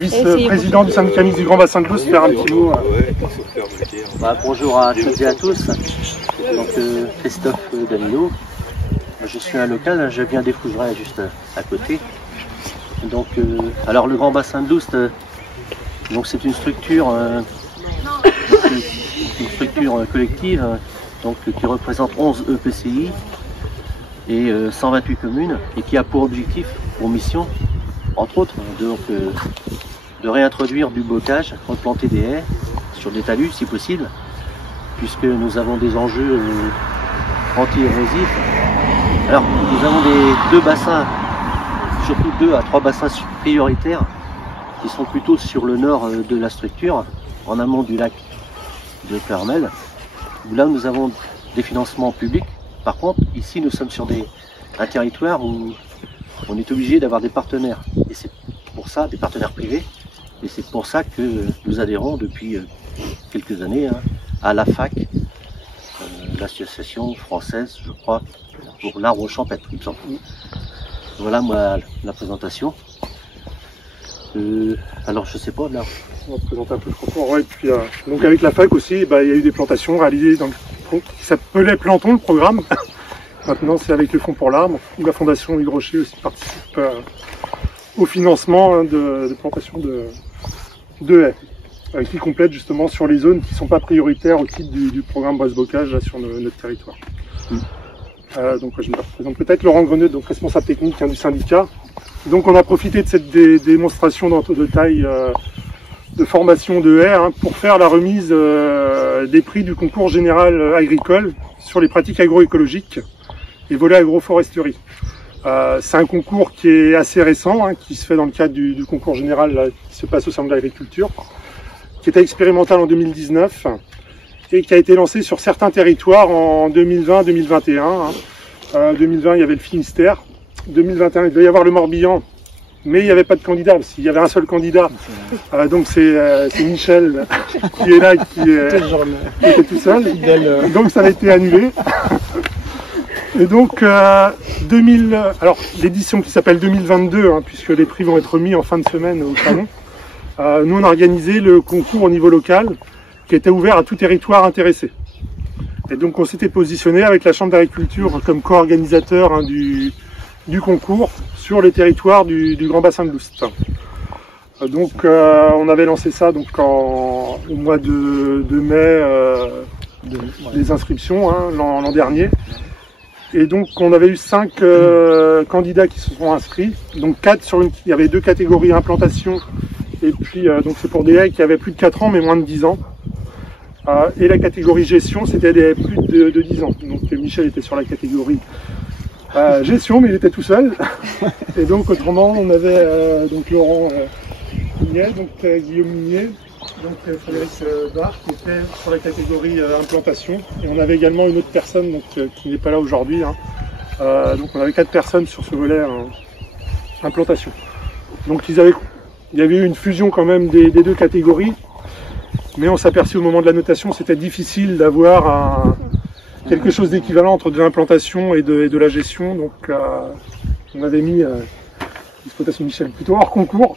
Vice-président du syndicat mixte du Grand Bassin de l'Oust, faire un petit mot. Bonjour à toutes et à tous. Donc, Christophe Danilo. Je suis un local, je viens des Fougerets juste à côté. Donc, alors le Grand Bassin de l'Oust, donc c'est une structure, collective, donc qui représente 11 EPCI et 128 communes et qui a pour objectif, pour mission, entre autres, de réintroduire du bocage, replanter des haies sur des talus si possible, puisque nous avons des enjeux anti-érosifs. Alors nous avons deux bassins, surtout 2 à 3 bassins prioritaires qui sont plutôt sur le nord de la structure, en amont du lac de Clermel, où là nous avons des financements publics. Par contre, ici nous sommes sur un territoire où on est obligé d'avoir des partenaires, et c'est pour ça, des partenaires privés, et c'est pour ça que nous adhérons depuis quelques années à l'AFAC, l'association française, je crois, pour l'arbre champêtre, il me semble. Voilà moi la présentation. Alors je sais pas là. On va présenter un peu le concours. Ouais, et puis, donc avec la fac aussi, il y a eu des plantations réalisées dans qui s'appelait Planton, le programme. Maintenant c'est avec le Fonds pour l'arbre, où la Fondation Hydrocher aussi participe au financement de plantation de haies, qui complète justement sur les zones qui ne sont pas prioritaires au titre du programme Bresse-Bocage sur notre territoire. Donc je me représente peut-être Laurent Greneux, donc responsable technique du syndicat. Donc on a profité de cette démonstration de taille de formation de haies pour faire la remise des prix du concours général agricole sur les pratiques agroécologiques et volet agroforesterie. C'est un concours qui est assez récent, qui se fait dans le cadre du concours général qui se passe au Salon de l'Agriculture, qui était expérimental en 2019 et qui a été lancé sur certains territoires en 2020-2021. 2020, il y avait le Finistère. 2021, il devait y avoir le Morbihan, mais il n'y avait pas de candidat, parce qu'il y avait un seul candidat. Donc c'est Michel qui est là, qui était tout seul. Donc ça a été annulé. Et donc alors l'édition qui s'appelle 2022, puisque les prix vont être remis en fin de semaine au salon. Nous on a organisé le concours au niveau local, qui était ouvert à tout territoire intéressé. Et donc on s'était positionné avec la Chambre d'agriculture comme co-organisateur du concours sur le territoire du Grand Bassin de l'Oust. Donc on avait lancé ça donc au mois de mai des inscriptions l'an dernier. Et donc on avait eu 5 candidats qui se sont inscrits, donc 4 il y avait 2 catégories implantation, et puis donc c'est pour des haies qui avaient plus de 4 ans mais moins de 10 ans. Et la catégorie gestion, c'était des plus de 10 ans. Donc Michel était sur la catégorie gestion, mais il était tout seul. Et donc autrement, on avait donc Laurent Mignet, donc Guillaume Mignet, donc Frédéric Barre qui était sur la catégorie implantation. Et on avait également une autre personne donc, qui n'est pas là aujourd'hui. Donc on avait 4 personnes sur ce volet implantation. Donc il y avait eu une fusion quand même des 2 catégories. Mais on s'est aperçu au moment de la notation, c'était difficile d'avoir quelque chose d'équivalent entre de l'implantation et de la gestion. Donc on avait mis l'exploitation Michel plutôt hors concours.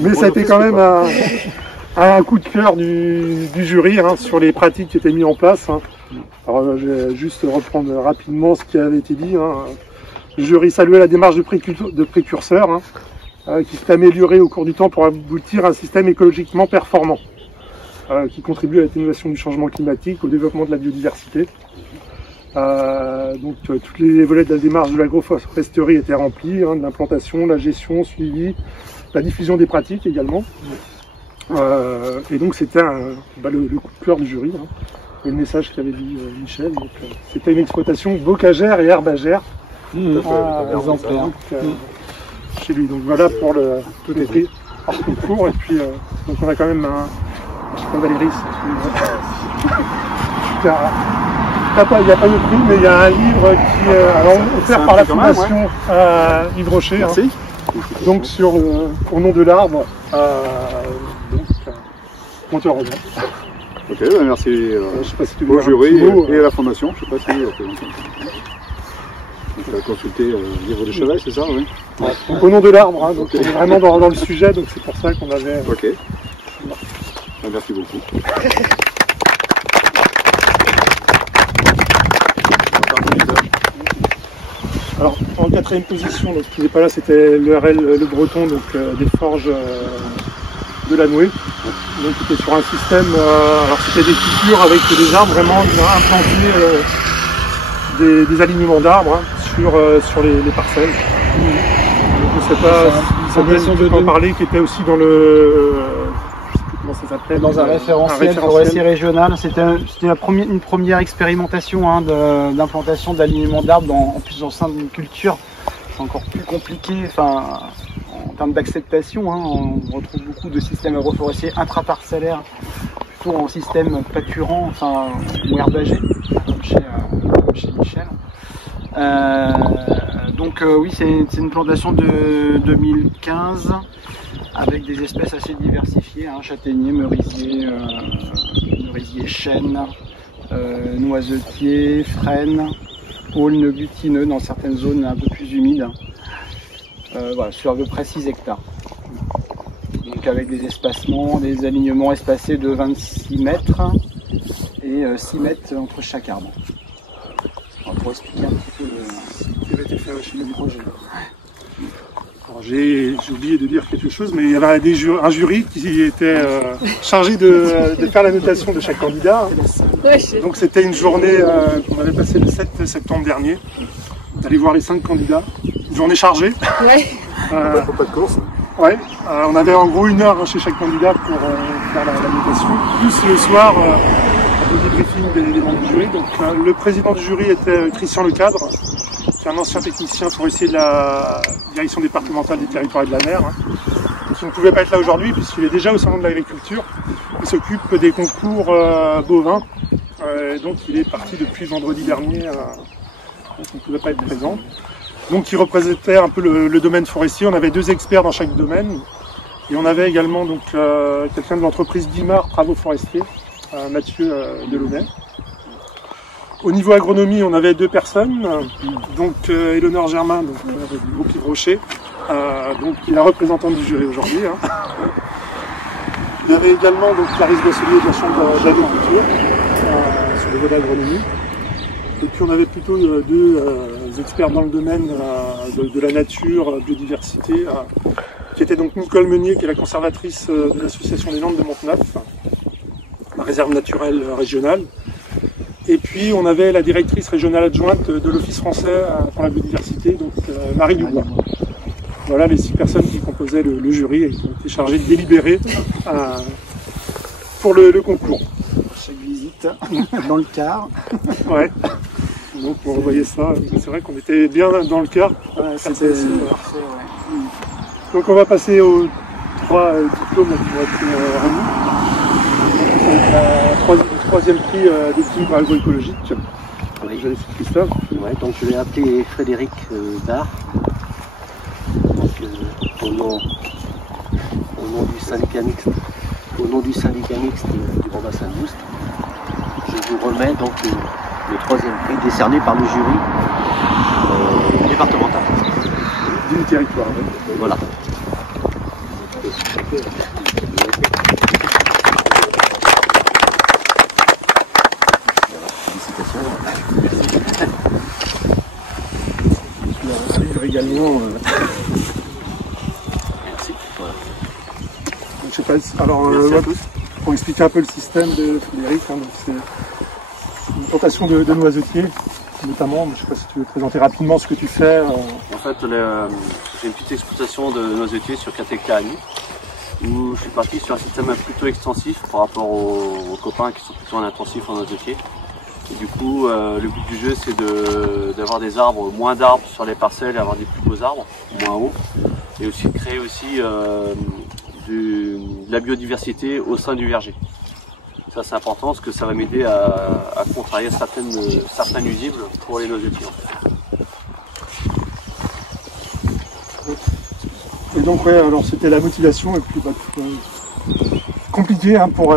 Mais ça a été quand même un coup de cœur du jury sur les pratiques qui étaient mises en place. Alors je vais juste reprendre rapidement ce qui avait été dit. Le jury saluait la démarche de précurseur. Qui s'est amélioré au cours du temps pour aboutir à un système écologiquement performant, qui contribue à l'atténuation du changement climatique, au développement de la biodiversité. Donc tous les volets de la démarche de l'agroforesterie étaient remplis, de l'implantation, la gestion, suivi, la diffusion des pratiques également. Et donc c'était le coup de cœur du jury, et le message qu'avait dit Michel. C'était une exploitation bocagère et herbagère. Chez lui. Donc voilà pour tout été hors concours. Et puis donc on a quand même Valérie. Il n'y a pas de prix, mais il y a un livre qui est offert par la Fondation Hydrocher. Donc au nom de l'arbre. Compteur Robert. Ok, merci au jury et à la Fondation. Je sais pas si Tu as consulté le livre de chevet, c'est ça, oui? Ouais. Donc, au nom de l'arbre, hein, donc on est vraiment dans le sujet, donc c'est pour ça qu'on avait... Ok. Merci beaucoup. Alors, en quatrième position, donc, ce qui n'est pas là, c'était le RL Le Breton, donc des forges de la Nouée. Donc, c'était sur un système, alors c'était des cultures avec des arbres vraiment implantés, des alignements d'arbres hein, sur les parcelles. Donc, je ne sais pas si tu peux en parler, qui était aussi dans le... comment ça s'appelait, dans un référentiel forestier régional. C'était une première expérimentation hein, d'implantation d'alignement d'arbres en plus au sein d'une culture. C'est encore plus compliqué enfin, en termes d'acceptation. Hein, on retrouve beaucoup de systèmes agroforestiers intraparcellaires, plutôt en système pâturant enfin, ou herbagé, comme chez Michel. Donc oui, c'est une plantation de 2015 avec des espèces assez diversifiées, hein, châtaignier, merisier, chêne, noisetier, frêne, aulne, butineux dans certaines zones un peu plus humides, voilà, sur à peu près 6 hectares. Donc avec des espacements, des alignements espacés de 26 mètres et 6 mètres entre chaque arbre. Alors, pour expliquer un petit peu ce qui avait été fait chez le projet. J'ai oublié de dire quelque chose, mais il y avait un jury qui était chargé de faire la notation de chaque candidat. Donc c'était une journée qu'on avait passée le 7 septembre dernier, d'aller voir les 5 candidats. Une journée chargée. Ouais. Pas de course. Ouais. On avait en gros 1 heure chez chaque candidat pour faire la notation. Plus le soir, le débriefing des membres du jury. Donc le président du jury était Christian Lecadre, qui est un ancien technicien forestier de la direction départementale des territoires et de la mer, hein, qui ne pouvait pas être là aujourd'hui puisqu'il est déjà au salon de l'agriculture. Il s'occupe des concours bovins, donc il est parti depuis vendredi dernier, donc il ne pouvait pas être présent. Donc il représentait un peu le domaine forestier. On avait 2 experts dans chaque domaine et on avait également donc quelqu'un de l'entreprise Guimard Travaux Forestiers, Mathieu Delaunay. Au niveau agronomie, on avait 2 personnes, donc Éléonore Germain, donc, du groupe Yves Rocher, donc, qui est la représentante du jury aujourd'hui. Hein. Il y avait également donc, Clarisse Boisselier de la Chambre d'agriculture sur le volet agronomie. Et puis on avait plutôt 2 experts dans le domaine de la nature, biodiversité, qui était donc Nicole Meunier, qui est la conservatrice de l'association des Landes de Monteneuf, la réserve naturelle régionale. Et puis on avait la directrice régionale adjointe de l'Office français pour la biodiversité, donc Marie Dubois. Voilà les 6 personnes qui composaient le jury et qui ont été chargées de délibérer pour le concours. chaque visite dans le quart. Ouais. Donc on voyait ça, c'est vrai qu'on était bien dans le quart. Ouais, c'était parfait, ouais. Donc on va passer aux 3 diplômes qui vont être remis. Le 3e prix d'équilibre agroécologique. Oui. J'allais faire Christophe. Ouais, donc je l'ai appelé Frédéric Dard. Donc au nom du syndicat mixte du Grand Bassin de Moust, je vous remets donc le 3e prix décerné par le jury départemental. Du territoire. Voilà. Également. Merci. Voilà. Donc, je sais pas, alors, pour expliquer un peu le système de Frédéric, hein, c'est une plantation de noisetiers, notamment. Je ne sais pas si tu veux présenter rapidement ce que tu fais. En fait, j'ai une petite exploitation de noisetiers sur 4 hectares et demi, où je suis parti sur un système plutôt extensif par rapport aux copains qui sont plutôt en intensif en noisetier. Et du coup, le but du jeu, c'est d'avoir des arbres, moins d'arbres sur les parcelles et avoir des plus beaux arbres, moins hauts. Et aussi de créer aussi de la biodiversité au sein du verger. Ça, c'est important parce que ça va m'aider à contrarier certains nuisibles pour les noisetiers. Et donc, ouais, alors c'était la motivation et puis compliqué hein, pour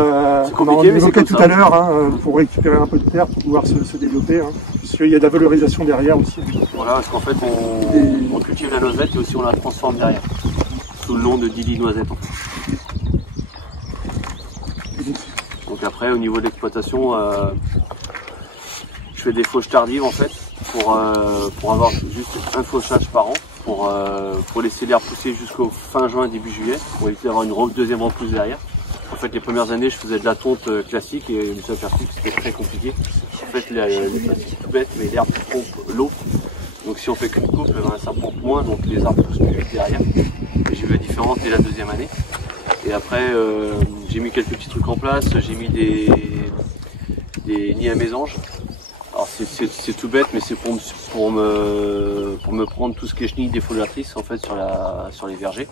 qu'on en évoquait tout à l'heure, hein, pour récupérer un peu de terre, pour pouvoir se développer. Hein, Parce qu'il y a de la valorisation derrière aussi. Voilà, parce qu'en fait, on cultive la noisette et aussi on la transforme derrière, sous le nom de Dili Noisette. En fait. Donc après, au niveau de l'exploitation, je fais des fauches tardives en fait, pour avoir juste un fauchage par an, pour laisser l'herbe pousser jusqu'au fin juin, début juillet, pour éviter d'avoir une deuxième repousse derrière. En fait, les premières années, je faisais de la tonte classique et du sol plastique, c'était très compliqué. En fait, le plastique est tout bête, mais l'herbe pompe l'eau. Donc si on fait qu'une coupe, ça pompe moins, donc les arbres poussent plus vite derrière. J'ai vu la différence dès la deuxième année. Et après, j'ai mis quelques petits trucs en place, j'ai mis des nids à mésanges. Alors c'est tout bête, mais c'est pour me prendre tout ce qui est chenille défoliatrice en fait sur les vergers.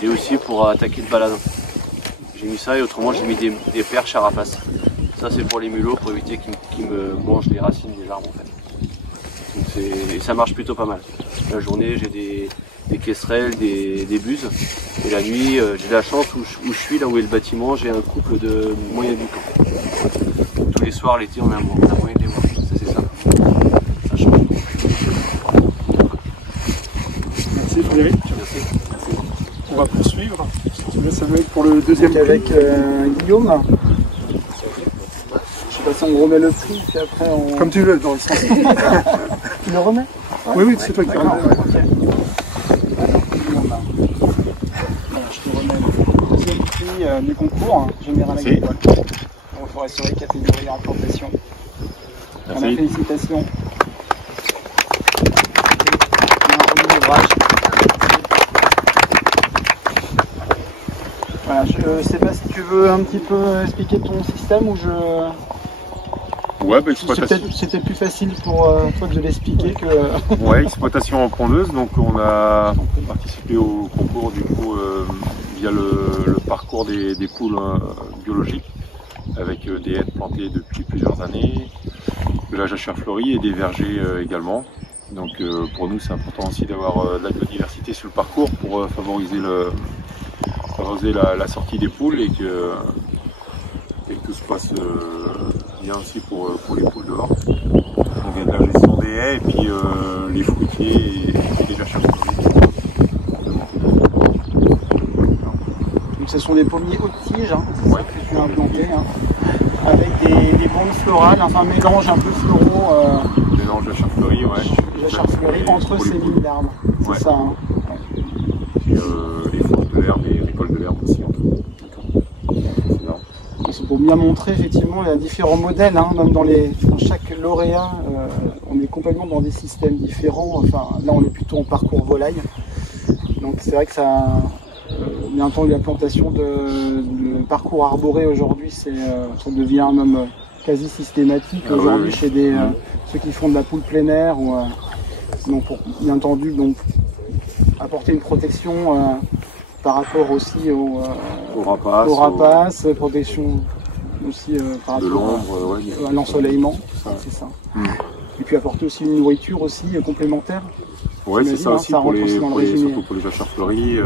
Et aussi pour attaquer le baladin. J'ai mis ça et autrement j'ai mis des perches à rapace. Ça c'est pour les mulots, pour éviter qu'ils me mangent les racines des arbres en fait. Donc et ça marche plutôt pas mal. La journée j'ai des quesserelles, des buses. Et la nuit j'ai de la chance où je suis, là où est le bâtiment, j'ai un couple de moyen du camp. Tous les soirs l'été on a moyen de les voir. Ça c'est ça. Ça change. Merci Frédéric. Merci. On va poursuivre. Ça va être pour le deuxième prix. Avec Guillaume. Je sais pas si on remet le prix, puis après on... Comme tu veux, dans le sens. Tu le remets? Oui, oui, c'est toi qui remets. Ok. Alors, Guillaume, voilà, je te remets le deuxième prix du concours général agricole. En foresterie, catégorie implantation. Voilà, félicitations. Voilà, je sais pas si tu veux un petit peu expliquer ton système ou je... Ouais, bah, exploitation. C'était plus facile pour toi de l'expliquer que... Ouais, exploitation en pondeuse, donc on a participé au concours du coup via le parcours des poules biologiques, avec des haies plantées depuis plusieurs années, de la jachère fleurie et des vergers également. Donc pour nous c'est important aussi d'avoir de la biodiversité sur le parcours pour favoriser la sortie des poules et que tout se passe bien aussi pour les poules dehors. Donc il y a de la gestion des haies et puis les fruitiers et les jachères fleuries. Donc ce sont des pommiers haute tige que tu as implantés, avec des bandes florales, enfin un mélange un peu floraux. Mélange jachère fleurie, ouais. Jachère fleurie entre ces lignes d'arbres. C'est ouais. ça. Et les fauches de l'herbe et les récoltes de l'herbe aussi. C'est pour bien montrer effectivement il y a différents modèles, même dans chaque lauréat, on est complètement dans des systèmes différents. Enfin là on est plutôt en parcours volaille. Donc c'est vrai que ça. Bien entendu la plantation de parcours arboré aujourd'hui ça devient même quasi systématique aujourd'hui chez ceux qui font de la poule plein air ou donc pour bien entendu donc apporter une protection par rapport aussi au rapaces, protection aussi par rapport à l'ensoleillement, c'est ça. Et puis apporter aussi une nourriture aussi complémentaire. Oui, c'est ça aussi, surtout pour les jachères fleuries,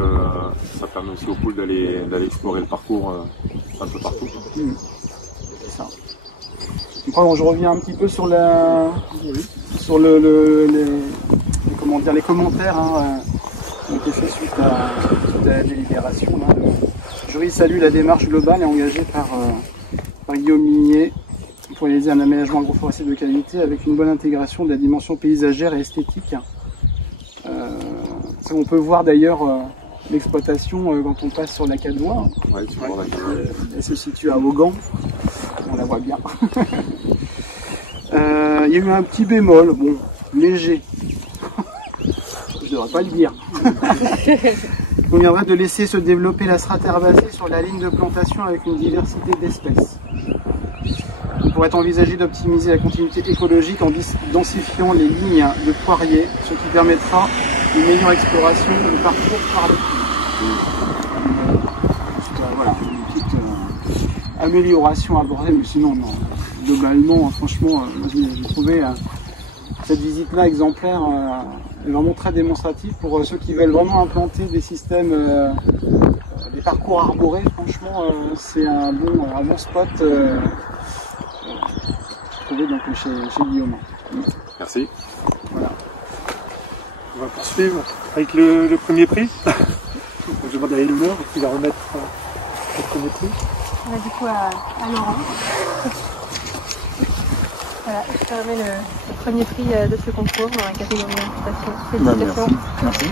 ça permet aussi aux poules d'aller explorer le parcours un peu partout. C'est ça. Donc, je reviens un petit peu sur les commentaires qui ont été faits suite à la délibération. Le jury salue la démarche globale et engagée par Guillaume Minier pour réaliser un aménagement agroforestier de qualité avec une bonne intégration de la dimension paysagère et esthétique. On peut voir d'ailleurs l'exploitation quand on passe sur la Cadois. Ouais, elle se situe à Augan, on la voit bien. Il y a eu un petit bémol, bon, léger. Je devrais pas le dire. Il conviendrait de laisser se développer la strate herbacée sur la ligne de plantation avec une diversité d'espèces. Il pourrait envisager d'optimiser la continuité écologique en densifiant les lignes de poiriers, ce qui permettra une meilleure exploration du parcours par les poules. Voilà, une petite amélioration abordée, mais sinon, non, globalement, franchement, j'ai trouvé cette visite-là exemplaire, est vraiment très démonstrative pour ceux qui veulent vraiment implanter des systèmes, des parcours arborés. Franchement, c'est un bon spot trouvé donc chez Guillaume. Merci. Voilà. On va poursuivre avec le premier prix. On demande à Eleanor qui va remettre le premier prix. On va du coup à Laurent. Voilà, je te remets le premier prix de ce concours dans la catégorie amputation. Félicitations. Merci.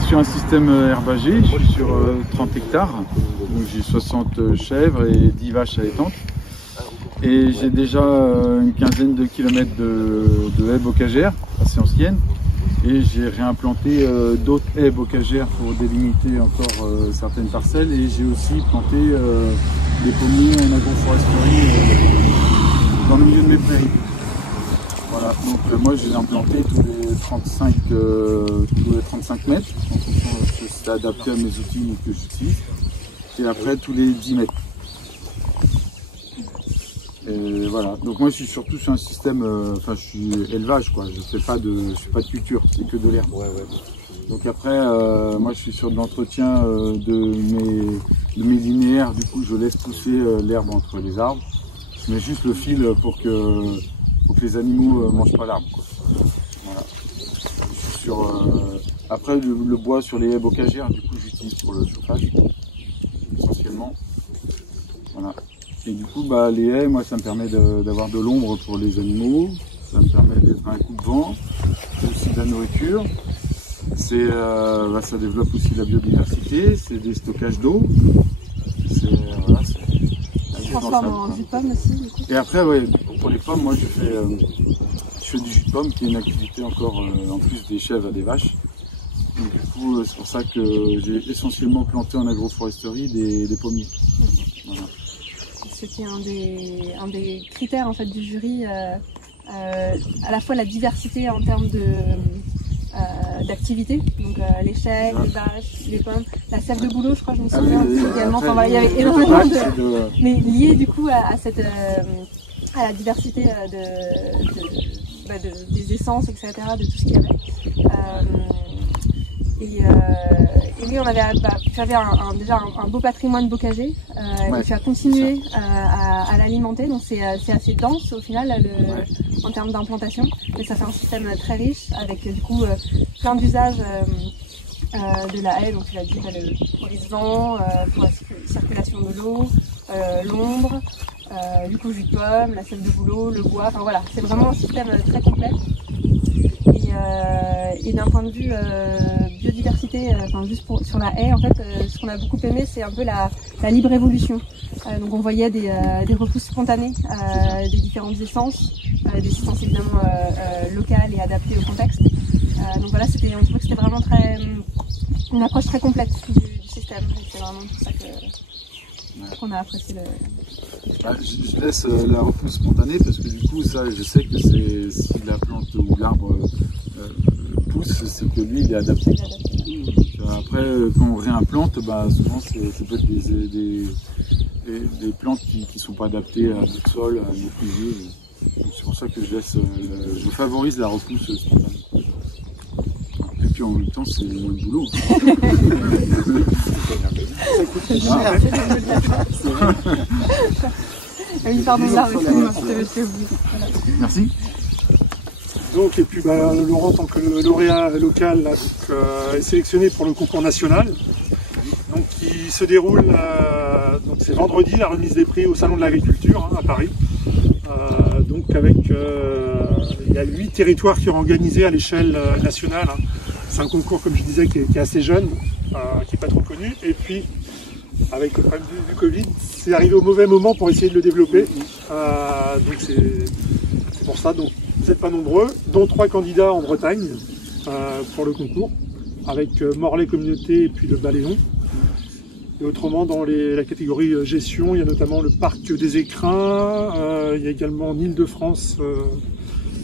Je suis un système herbagé, je suis sur 30 hectares, donc j'ai 60 chèvres et 10 vaches allaitantes. Et j'ai déjà une quinzaine de kilomètres de haies bocagères, assez anciennes. Et j'ai réimplanté d'autres haies bocagères pour délimiter encore certaines parcelles. Et j'ai aussi planté des pommiers en agroforesterie dans le milieu de mes prairies. Voilà, donc moi j'ai implanté tous les 35 mètres, en fonction que c'est adapté à mes outils que j'utilise. Et après tous les 10 mètres. Et voilà, donc moi je suis surtout sur un système, je suis élevage quoi, je fais pas de culture, c'est que de l'herbe. Donc après, moi je suis sur de l'entretien de mes linéaires, du coup je laisse pousser l'herbe entre les arbres. Je mets juste le fil pour que les animaux mangent pas l'arbre. Voilà. Après le bois sur les haies bocagères, du coup j'utilise pour le chauffage, essentiellement. Voilà. Et du coup, les haies, moi, ça me permet d'avoir de l'ombre pour les animaux, ça me permet d'être un coup de vent, c'est aussi de la nourriture, ça développe aussi la biodiversité, c'est des stockages d'eau, Transforme en jus de pomme aussi, du coup. Et après, pour les pommes, moi, je fais du jus de pomme, qui est une activité encore, en plus des chèvres à des vaches. Donc du coup, c'est pour ça que j'ai essentiellement planté en agroforesterie des pommiers. Voilà. C'était un des critères en fait du jury, à la fois la diversité en termes d'activités, donc les chèvres, les vaches, les pommes, la sève de bouleau, je crois, je me souviens également. Enfin, il y avait énormément mais lié du coup à la diversité des essences, etc., de tout ce qu'il y avait. Et lui, on avait déjà un beau patrimoine bocager, et tu as continué à l'alimenter, donc c'est assez dense au final en termes d'implantation, mais ça fait un système très riche avec du coup plein d'usages de la haie, donc tu l'as dit, pour les vents, pour la circulation de l'eau, l'ombre, du coup jus de pomme, la sève de bouleau, le bois, enfin voilà, c'est vraiment un système très complet. Et d'un point de vue biodiversité, juste sur la haie, en fait, ce qu'on a beaucoup aimé, c'est un peu la libre évolution. Donc on voyait des repousses spontanées des différentes essences, des essences évidemment locales et adaptées au contexte. Donc voilà, on trouvait que c'était vraiment une approche très complète du système. C'est vraiment pour ça qu'on a apprécié je laisse la repousse spontanée parce que du coup, ça, je sais que si la plante ou l'arbre pousse, c'est que lui, il est adapté. Après, quand on réimplante, souvent, ça peut être des plantes qui ne sont pas adaptées à notre sol, à notre milieu. C'est pour ça que je favorise la repousse spontanée. Et puis en même temps, c'est le boulot. Merci. Donc, et puis Laurent, en tant que lauréat local, est sélectionné pour le concours national. Donc, qui se déroule, donc c'est vendredi, la remise des prix au Salon de l'Agriculture à Paris. Donc il y a 8 territoires qui ont organisé à l'échelle nationale. C'est un concours, comme je disais, qui est assez jeune, qui n'est pas trop connu. Et puis, avec le problème du Covid, c'est arrivé au mauvais moment pour essayer de le développer. Donc c'est pour ça. Donc vous n'êtes pas nombreux, dont 3 candidats en Bretagne pour le concours, avec Morlaix Communauté et puis le Baléon. Et autrement, dans la catégorie gestion, il y a notamment le parc des Écrins, il y a également en Île-de-France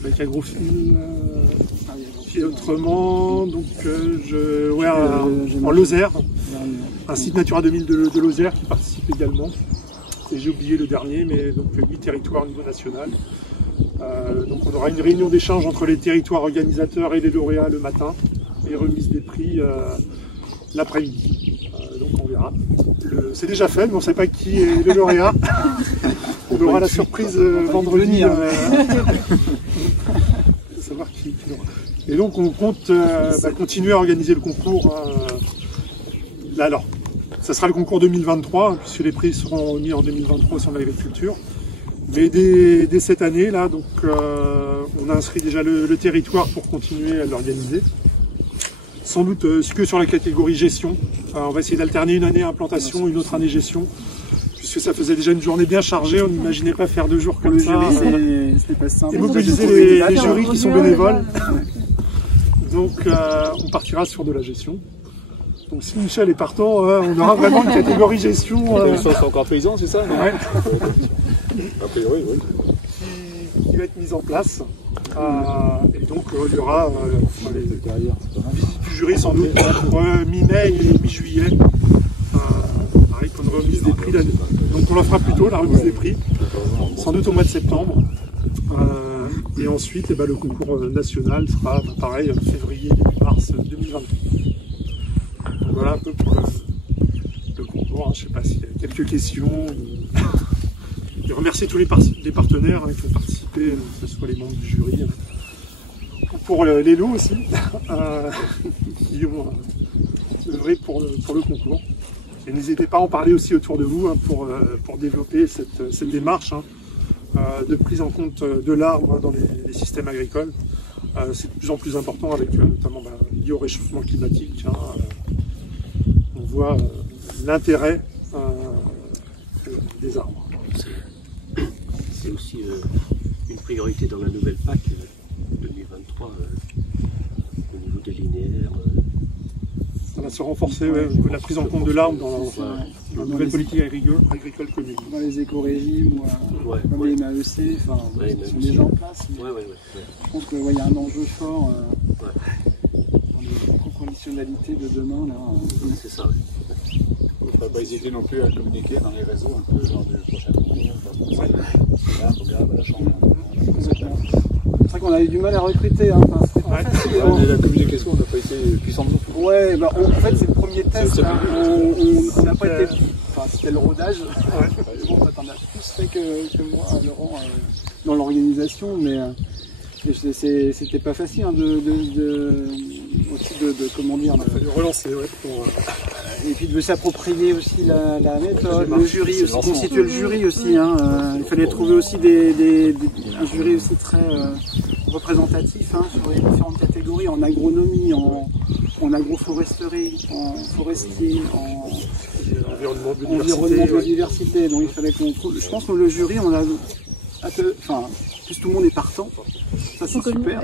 avec Agrofil. Et autrement, donc en Lozère, un site Natura 2000 de Lozère qui participe également. Et j'ai oublié le dernier, mais donc 8 territoires au niveau national. Donc on aura une réunion d'échange entre les territoires organisateurs et les lauréats le matin, et remise des prix l'après-midi. Donc on verra. c'est déjà fait, mais on ne sait pas qui est le lauréat. On aura la surprise vendredi. De savoir qui l'aura. Et donc on compte continuer à organiser le concours. Là, alors, ça sera le concours 2023, puisque les prix seront mis en 2023 sur l'agriculture. Mais dès cette année, là, donc, on a inscrit déjà le territoire pour continuer à l'organiser. Sans doute que sur la catégorie gestion. On va essayer d'alterner une année implantation, une autre année gestion. Puisque ça faisait déjà une journée bien chargée, on n'imaginait pas faire 2 jours comme ça. C'était pas simple. Et mobiliser les jurys qui sont bénévoles. Donc on partira sur de la gestion. Donc si Michel est partant, on aura vraiment une catégorie gestion. Ils sont encore paysans, c'est ça? Ouais. A priori, oui. Qui va être mise en place. Et donc il y aura visite du jury sans doute entre mi-mai et mi-juillet. Pareil qu'on remise des prix l'année. Donc on la fera plus tôt, la remise des prix, sans doute au mois de septembre. Et ensuite le concours national sera pareil février, mars 2023. Donc voilà un peu pour le concours. Je ne sais pas s'il y a quelques questions. Je remercie tous les partenaires qui ont participé, que ce soit les membres du jury, pour les lots aussi, qui ont œuvré pour le concours. Et n'hésitez pas à en parler aussi autour de vous pour développer cette démarche de prise en compte de l'arbre dans les systèmes agricoles. C'est de plus en plus important avec notamment lié au réchauffement climatique. On voit l'intérêt des arbres. C'est aussi une priorité dans la nouvelle PAC 2023 au niveau des linéaires. Ça va se renforcer, la prise en compte de l'arbre dans la nouvelle politique agricole commune. Dans les éco-régimes ou comme les MAEC, qui sont déjà en place. Je pense qu'il y a un enjeu fort dans les éco-conditionnalités de demain. C'est ça. Il ne faudrait pas hésiter non plus à communiquer dans les réseaux un peu lors du prochain concours. Regarde, la chambre. C'est vrai qu'on a eu du mal à recruter, c'était pas facile. La communication, on n'a pas été puissante non plus. Ouais, en fait c'est le premier test, on n'a pas été... c'était le rodage. Bon, on a plus fait que moi, Laurent, dans l'organisation, mais c'était pas facile comment dire. Il a fallu relancer, et puis de s'approprier aussi la méthode, le jury aussi, constituer le jury aussi. Il fallait trouver aussi un jury aussi très représentatif sur les différentes catégories, en agronomie, en agroforesterie, en forestier, en environnement, biodiversité. Donc il fallait qu'on trouve. Je pense que le jury, on a, plus tout le monde est partant. Ça c'est super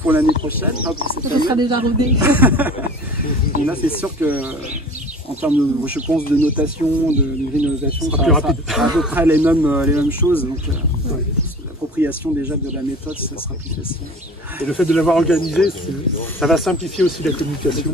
pour l'année prochaine. Ça sera déjà rodé. Et là c'est sûr que en termes de, je pense, de notation, de grille de notation, ça sera à peu près les mêmes choses. Donc l'appropriation déjà de la méthode, ça sera plus facile. Et le fait de l'avoir organisé, ça va simplifier aussi la communication.